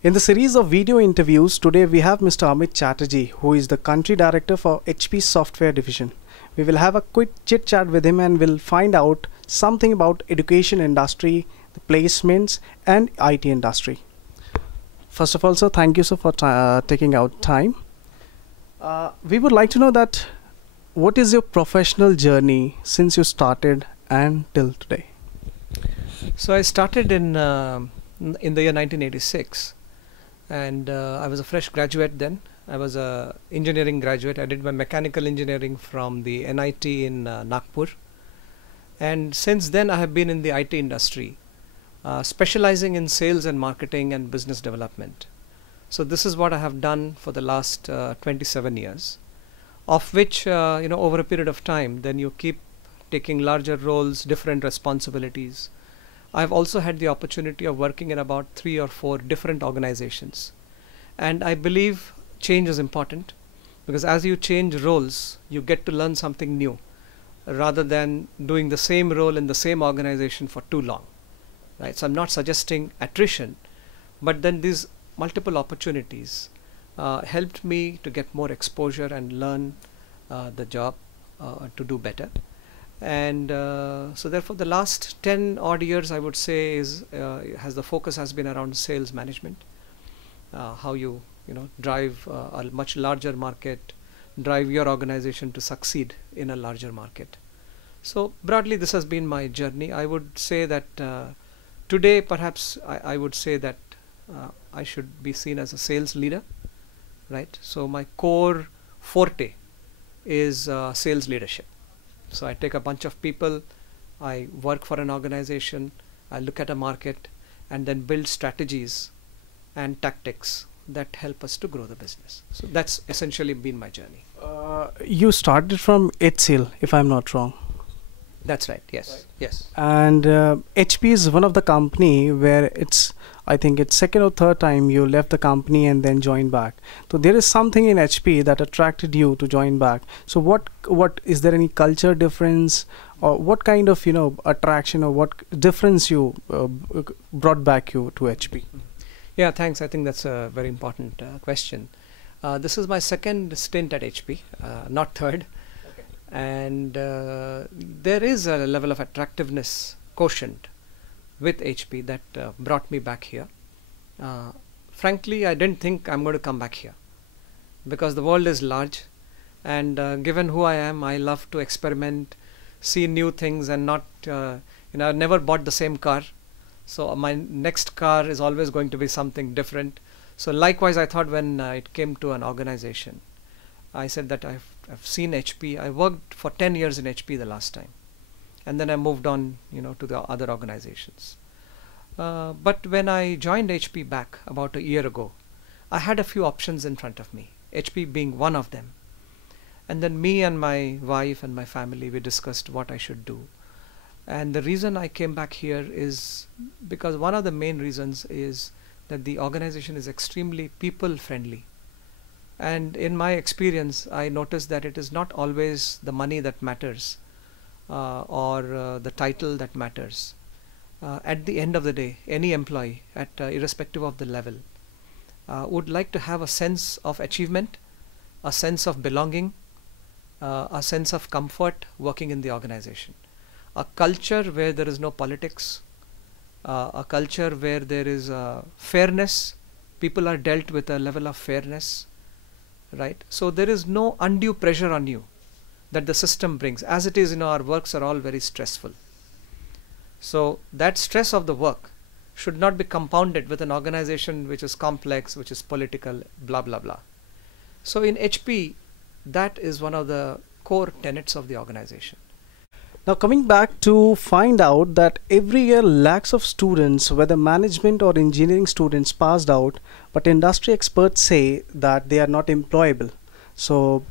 In the series of video interviews, today we have Mr. Amit Chatterjee, who is the Country Director for HP Software Division. We will have a quick chit chat with him and we'll find out something about education industry, the placements and IT industry. First of all, sir, thank you sir for taking out time. We would like to know that what is your professional journey since you started and till today? So I started in the year 1986, and I was a fresh graduate then. I was a engineering graduate. I did my mechanical engineering from the NIT in Nagpur, and since then I have been in the IT industry, specializing in sales and marketing and business development. So this is what I have done for the last 27 years, of which over a period of time, then you keep taking larger roles, different responsibilities. I've also had the opportunity of working in about 3 or 4 different organizations. And I believe change is important, because as you change roles, you get to learn something new rather than doing the same role in the same organization for too long. Right? So I'm not suggesting attrition, but then these multiple opportunities helped me to get more exposure and learn the job to do better. And so therefore the last 10 odd years I would say is the focus has been around sales management, how you drive a much larger market, drive your organization to succeed in a larger market. So broadly this has been my journey. I would say that today perhaps I would say that I should be seen as a sales leader, right? So my core forte is sales leadership. So I take a bunch of people, I work for an organization, I look at a market and then build strategies and tactics that help us to grow the business. So that's essentially been my journey. You started from HCL, if I'm not wrong. That's right, yes. Right. Yes. And HP is one of the company where I think it's second or third time you left the company and then joined back. So there is something in HP that attracted you to join back. So what is there any culture difference, or what kind of attraction or what difference you brought back you to HP? Yeah, thanks. I think that's a very important question. This is my second stint at HP, not third. And there is a level of attractiveness quotient with HP that brought me back here. Frankly, I didn't think I'm going to come back here, because the world is large, and given who I am, I love to experiment, see new things, and not I've never bought the same car, so my next car is always going to be something different. So likewise I thought when it came to an organization, I said that I've seen HP. I worked for 10 years in HP the last time, and then I moved on to the other organizations. But when I joined HP back about a year ago, I had a few options in front of me, HP being one of them. And then me and my wife and my family, we discussed what I should do. And the reason I came back here is because one of the main reasons is that the organization is extremely people friendly. And in my experience, I noticed that it is not always the money that matters or the title that matters. At the end of the day, any employee, irrespective of the level, would like to have a sense of achievement, a sense of belonging, a sense of comfort working in the organization. A culture where there is no politics, a culture where there is fairness, people are dealt with a level of fairness. Right, so there is no undue pressure on you that the system brings. As it is, our works are all very stressful. So that stress of the work should not be compounded with an organization which is complex, which is political, blah blah blah. So in HP, that is one of the core tenets of the organization. Now coming back to find out that every year lakhs of students, whether management or engineering students, passed out, but industry experts say that they are not employable. So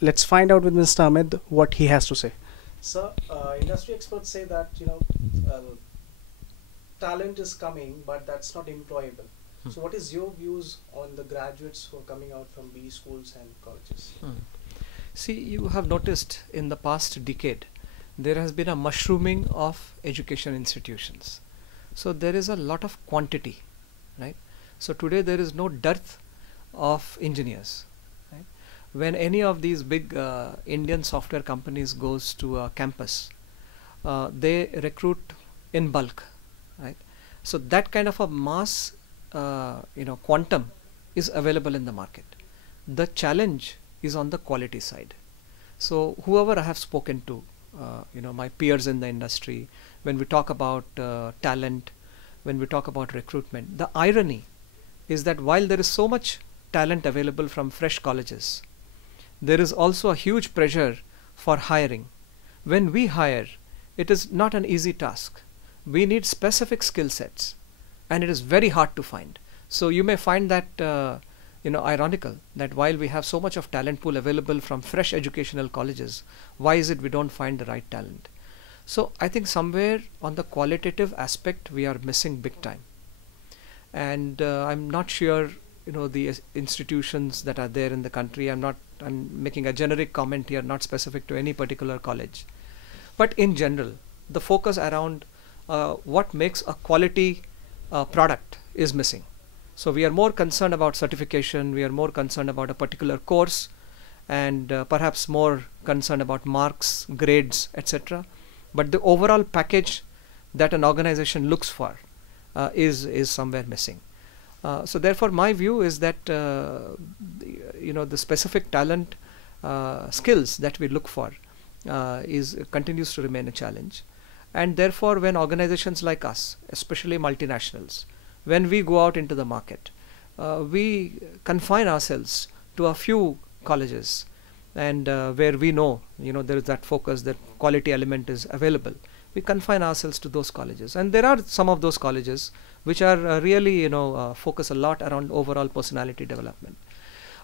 let's find out with Mr. Ahmed what he has to say. Sir, industry experts say that talent is coming, but that's not employable. So what is your views on the graduates who are coming out from B schools and colleges? See, you have noticed in the past decade, there has been a mushrooming of education institutions. So there is a lot of quantity, right? So today there is no dearth of engineers. Right? When any of these big Indian software companies goes to a campus, they recruit in bulk, right? So that kind of a mass, quantum is available in the market. The challenge is on the quality side. So whoever I have spoken to, my peers in the industry, when we talk about talent, when we talk about recruitment, the irony is that while there is so much talent available from fresh colleges, there is also a huge pressure for hiring. When we hire, it is not an easy task. We need specific skill sets, and it is very hard to find. So you may find that ironical that while we have so much of talent pool available from fresh educational colleges, why is it we don't find the right talent? So I think somewhere on the qualitative aspect we are missing big time, and I'm not sure the institutions that are there in the country. I'm making a generic comment here, not specific to any particular college, but in general the focus around what makes a quality product is missing. So we are more concerned about certification, we are more concerned about a particular course, and perhaps more concerned about marks, grades, etc. But the overall package that an organization looks for is somewhere missing. So therefore my view is that the specific talent skills that we look for continues to remain a challenge. And therefore when organizations like us, especially multinationals, when we go out into the market, we confine ourselves to a few colleges, and where we know there is that focus, that quality element is available. We confine ourselves to those colleges, and there are some of those colleges which are really focus a lot around overall personality development.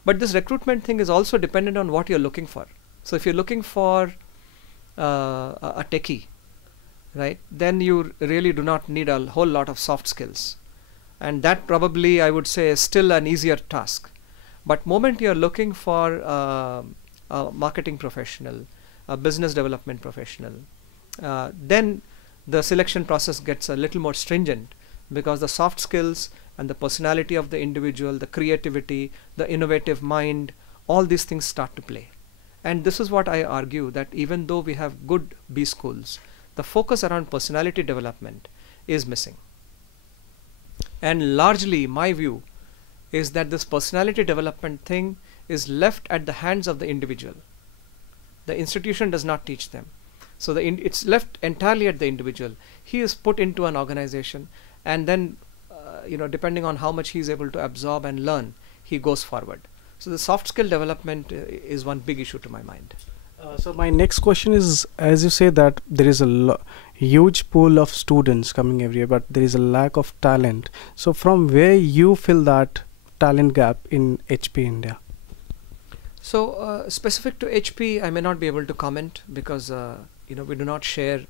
But this recruitment thing is also dependent on what you're looking for. So if you're looking for a techie, right, then you really do not need a whole lot of soft skills, and that probably I would say is still an easier task. But moment you're looking for a marketing professional, a business development professional, then the selection process gets a little more stringent, because the soft skills and the personality of the individual, the creativity, the innovative mind, all these things start to play. And this is what I argue, that even though we have good B schools, the focus around personality development is missing. And largely my view is that this personality development thing is left at the hands of the individual. The institution does not teach them. So it's left entirely at the individual. He is put into an organization, and then depending on how much he is able to absorb and learn, he goes forward. So the soft skill development is one big issue to my mind. So my next question is, as you say that there is a huge pool of students coming every year, but there is a lack of talent. So from where you fill that talent gap in HP India? So specific to HP, I may not be able to comment, because we do not share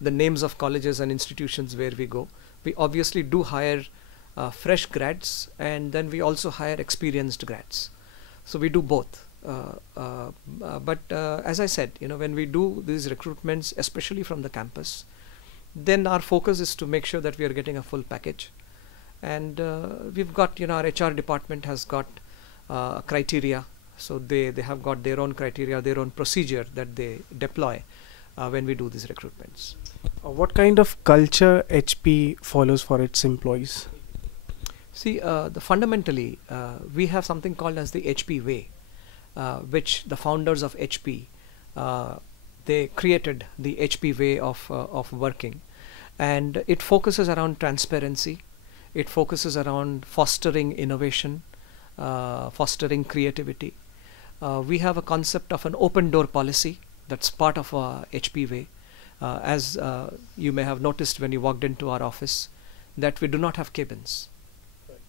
the names of colleges and institutions where we go. We obviously do hire fresh grads, and then we also hire experienced grads. So we do both. But as I said, when we do these recruitments, especially from the campus, then our focus is to make sure that we are getting a full package. And we've got, our HR department has got criteria. So they have got their own criteria, their own procedure that they deploy when we do these recruitments. What kind of culture HP follows for its employees? See, fundamentally, we have something called as the HP way, which the founders of HP, they created the HP way of working, and it focuses around transparency. It focuses around fostering innovation, fostering creativity. We have a concept of an open door policy that's part of our HP way. As you may have noticed when you walked into our office, that we do not have cabins,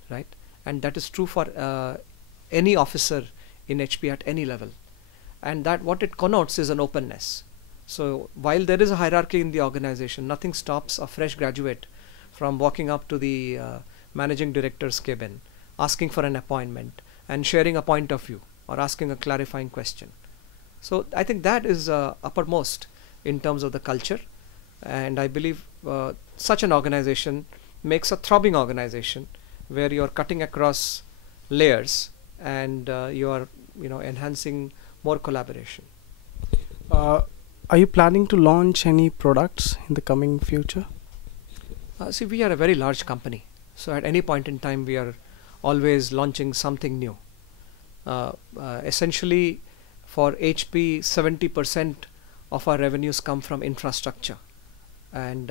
right? And that is true for any officer in HP at any level. And that what it connotes is an openness. So while there is a hierarchy in the organization, nothing stops a fresh graduate from walking up to the managing director's cabin, asking for an appointment and sharing a point of view or asking a clarifying question. So I think that is uppermost in terms of the culture, and I believe such an organization makes a throbbing organization, where you're cutting across layers and you are enhancing more collaboration. Are you planning to launch any products in the coming future? See, we are a very large company, so at any point in time we are always launching something new. Essentially, for HP, 70% of our revenues come from infrastructure, and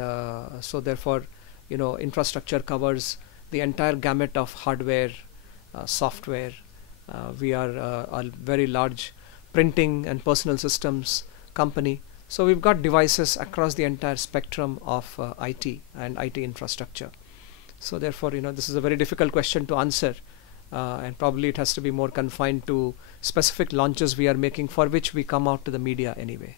so therefore, infrastructure covers the entire gamut of hardware, software. We are a very large printing and personal systems company, so we've got devices across the entire spectrum of IT and IT infrastructure. So therefore, this is a very difficult question to answer, and probably it has to be more confined to specific launches we are making, for which we come out to the media anyway.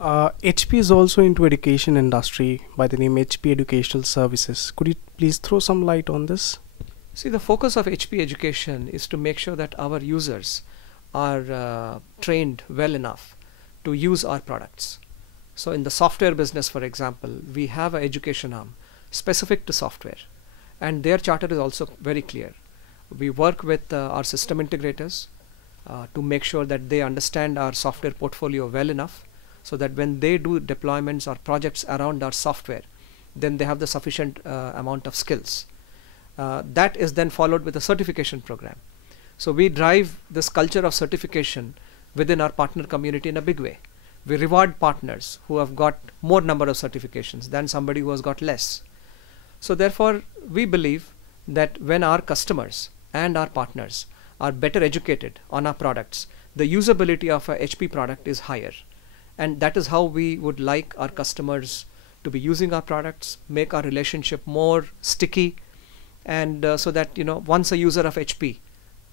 HP is also into education industry by the name HP Educational Services. Could you please throw some light on this? See, the focus of HP Education is to make sure that our users are trained well enough to use our products. So in the software business, for example, we have an education arm specific to software, and their charter is also very clear. We work with our system integrators to make sure that they understand our software portfolio well enough, so that when they do deployments or projects around our software, then they have the sufficient amount of skills. That is then followed with a certification program. So we drive this culture of certification within our partner community in a big way. We reward partners who have got more number of certifications than somebody who has got less. So therefore, we believe that when our customers and our partners are better educated on our products, the usability of a HP product is higher. And that is how we would like our customers to be using our products, make our relationship more sticky, and so that once a user of HP,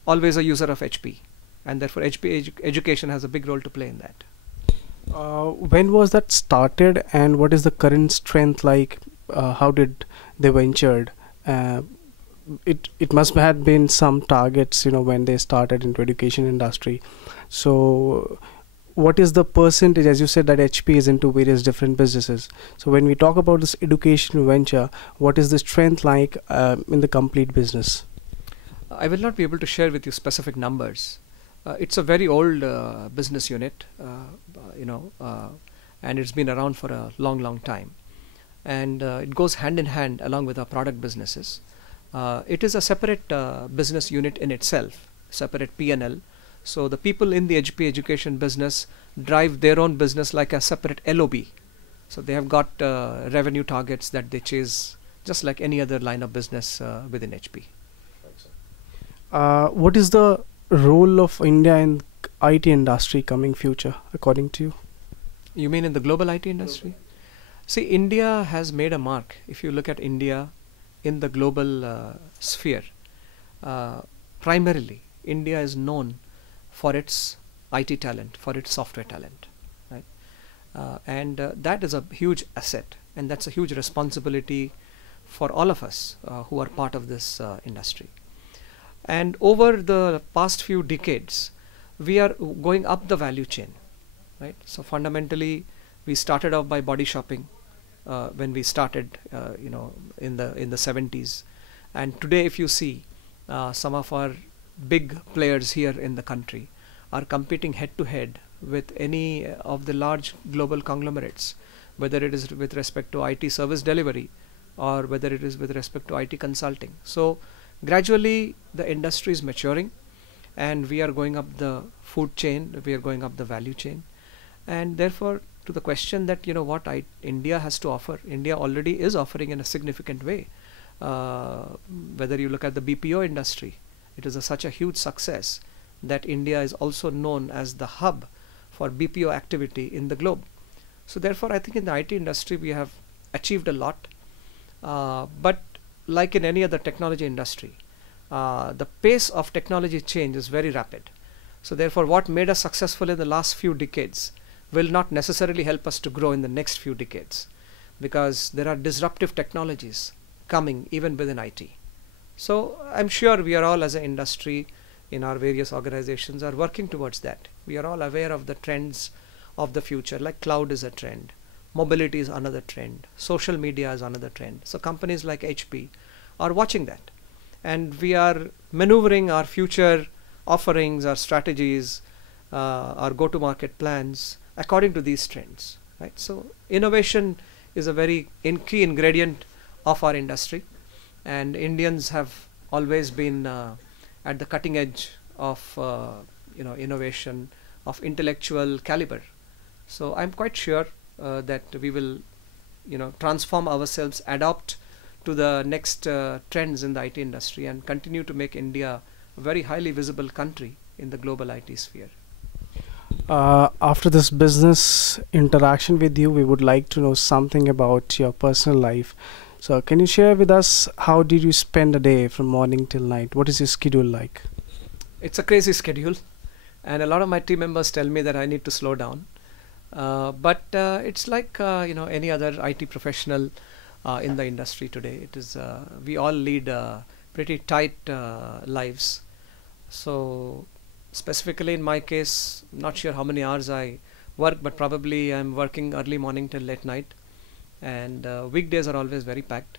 always a user of HP, and therefore HP education has a big role to play in that. When was that started, and what is the current strength like? How did they ventured? It must have been some targets, when they started into education industry. So what is the percentage, as you said that HP is into various different businesses? So when we talk about this education venture, what is the strength like in the complete business? I will not be able to share with you specific numbers. It's a very old business unit, and it's been around for a long time. And it goes hand in hand along with our product businesses. It is a separate business unit in itself, separate P&L. So the people in the HP education business drive their own business like a separate LOB. So they have got revenue targets that they chase just like any other line of business within HP. What is the role of India in IT industry coming future, according to you? You mean in the global IT industry? See, India has made a mark. If you look at India in the global sphere, primarily India is known for its IT talent, for its software talent, right? And that is a huge asset, and that's a huge responsibility for all of us who are part of this industry. And over the past few decades, we are going up the value chain, right? So fundamentally, we started off by body shopping when we started, in the 70s, and today, if you see, some of our big players here in the country are competing head to head with any of the large global conglomerates, whether it is with respect to IT service delivery or whether it is with respect to IT consulting. So gradually the industry is maturing, and we are going up the food chain, we are going up the value chain. And therefore, to the question that what India has to offer, India already is offering in a significant way. Whether you look at the BPO industry, it is such a huge success that India is also known as the hub for BPO activity in the globe. So therefore, I think in the IT industry we have achieved a lot, but like in any other technology industry, the pace of technology change is very rapid. So therefore, what made us successful in the last few decades will not necessarily help us to grow in the next few decades, because there are disruptive technologies coming even within IT. So I'm sure we are all, as an industry in our various organizations, are working towards that. We are all aware of the trends of the future, like cloud is a trend, mobility is another trend, social media is another trend. So companies like HP are watching that, and we are maneuvering our future offerings, our strategies, our go-to-market plans according to these trends, right? So innovation is a very key ingredient of our industry, and Indians have always been at the cutting edge of innovation of intellectual caliber. So I'm quite sure that we will transform ourselves, adapt to the next trends in the IT industry, and continue to make India a very highly visible country in the global IT sphere. After this business interaction with you, we would like to know something about your personal life. So can you share with us, how did you spend a day from morning till night? What is your schedule like? It's a crazy schedule, and a lot of my team members tell me that I need to slow down. But it's like any other IT professional in the industry today. It is we all lead pretty tight lives. So specifically in my case, not sure how many hours I work, but probably I'm working early morning till late night, and weekdays are always very packed,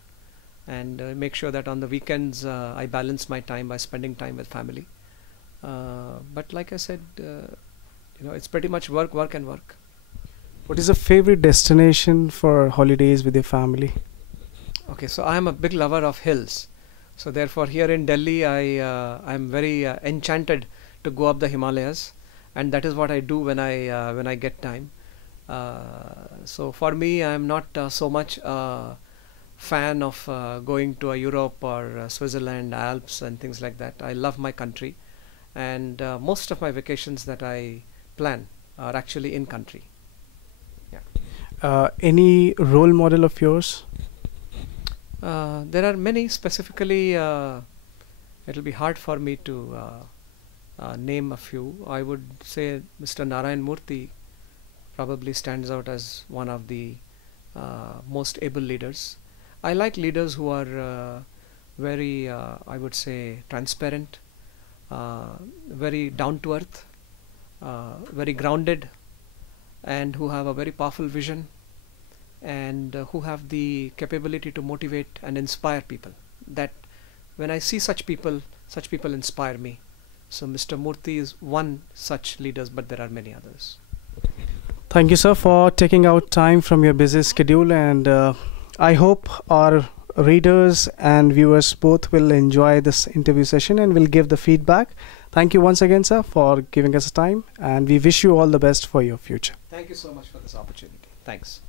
and make sure that on the weekends I balance my time by spending time with family. But like I said, it's pretty much work, work and work. What is a favorite destination for holidays with your family? Okay, so I am a big lover of hills. So therefore here in Delhi, I'm very enchanted to go up the Himalayas, and that is what I do when I get time. So for me, I'm not so much a fan of going to Europe or Switzerland, Alps and things like that. I love my country, and most of my vacations that I plan are actually in country. Any role model of yours? There are many. Specifically, it'll be hard for me to name a few. I would say Mr. Narayan Murthy probably stands out as one of the most able leaders. I like leaders who are very, I would say, transparent, very down to earth, very grounded, and who have a very powerful vision, and who have the capability to motivate and inspire people. That when I see such people inspire me. So Mr. Murthy is one such leader, but there are many others. Thank you, sir, for taking out time from your busy schedule, and I hope our readers and viewers both will enjoy this interview session and will give the feedback. Thank you once again, sir, for giving us time, and we wish you all the best for your future. Thank you so much for this opportunity. Thanks.